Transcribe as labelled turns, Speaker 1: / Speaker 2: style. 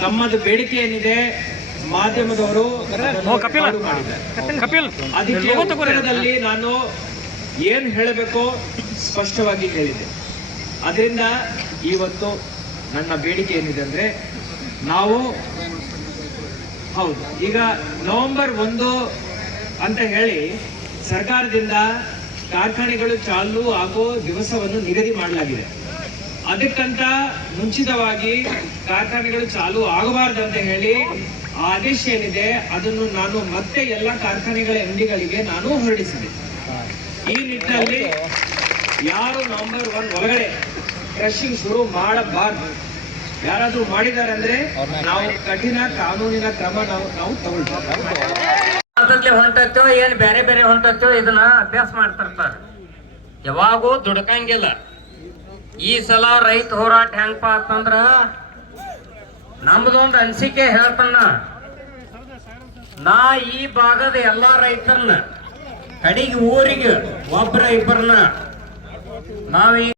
Speaker 1: ತಮ್ಮದು ಬೇಡಿಕೆ ಏನಿದೆ ಮಾಧ್ಯಮದವರು ಅದಕ್ಕೆ ನಾನು ಏನ್ ಹೇಳಬೇಕೋ ಸ್ಪಷ್ಟವಾಗಿ ಹೇಳಿದೆ. ಅದರಿಂದ ಇವತ್ತು ನನ್ನ ಬೇಡಿಕೆ ಏನಿದೆ ಅಂದ್ರೆ ನಾವು ಹೌದು. ಈಗ ನವೆಂಬರ್ ಒಂದು ಅಂತ ಹೇಳಿ ಸರ್ಕಾರದಿಂದ ಕಾರ್ಖಾನೆಗಳು ಚಾಲು ಆಗೋ ದಿವಸವನ್ನು ನಿಗದಿ ಮಾಡಲಾಗಿದೆ. ಅದಕ್ಕಂತ ಮುಂಚಿತವಾಗಿ ಕಾರ್ಖಾನೆಗಳು ಚಾಲು ಆಗಬಾರ್ದು ಅಂತ ಹೇಳಿ ಆ ಆದೇಶ ಏನಿದೆ, ಅದನ್ನು ನಾನು ಮತ್ತೆ ಎಲ್ಲ ಕಾರ್ಖಾನೆಗಳ ಎಂಡಿಗಳಿಗೆ ನಾನು ಹೊರಡಿಸಿದೆ. ಈ ನಿಟ್ಟಿನಲ್ಲಿ ಯಾರು ನವೆಂಬರ್ ಒನ್ ಒಳಗಡೆ ಕ್ರಷಿಂಗ್ ಶುರು ಮಾಡಬಾರ್ದು. ಯಾರಾದ್ರೂ ಮಾಡಿದ್ದಾರೆ ಅಂದ್ರೆ ನಾವು ಕಠಿಣ ಕಾನೂನಿನ ಕ್ರಮ ನಾವು ನಾವು ತಗೊಳ್ತೀವಿ
Speaker 2: ಹೊಂಟತ್ತೋ, ಏನ್ ಬೇರೆ ಬೇರೆ ಹೊಂಟತ್ತೋ, ಇದನ್ನ ಅಭ್ಯಾಸ ಮಾಡ್ತಿರ್ತಾರೆ ಯಾವಾಗೂ ದುಡ್ಕಂಗಿಲ್ಲ. ಈ ಸಲ ರೈತ ಹೋರಾಟ ಹೆಂಗಪ್ಪ ಅಂತಂದ್ರ ನಮ್ದೊಂದು ಅನಿಸಿಕೆ ಹೇಳ್ತಾನ ನಾ ಈ ಭಾಗದ ಎಲ್ಲ ರೈತರನ್ನ ಕಡೆಗೆ ಊರಿಗೆ ಒಬ್ರ ಇಬ್ಬರನ್ನ ನಾವೀಗ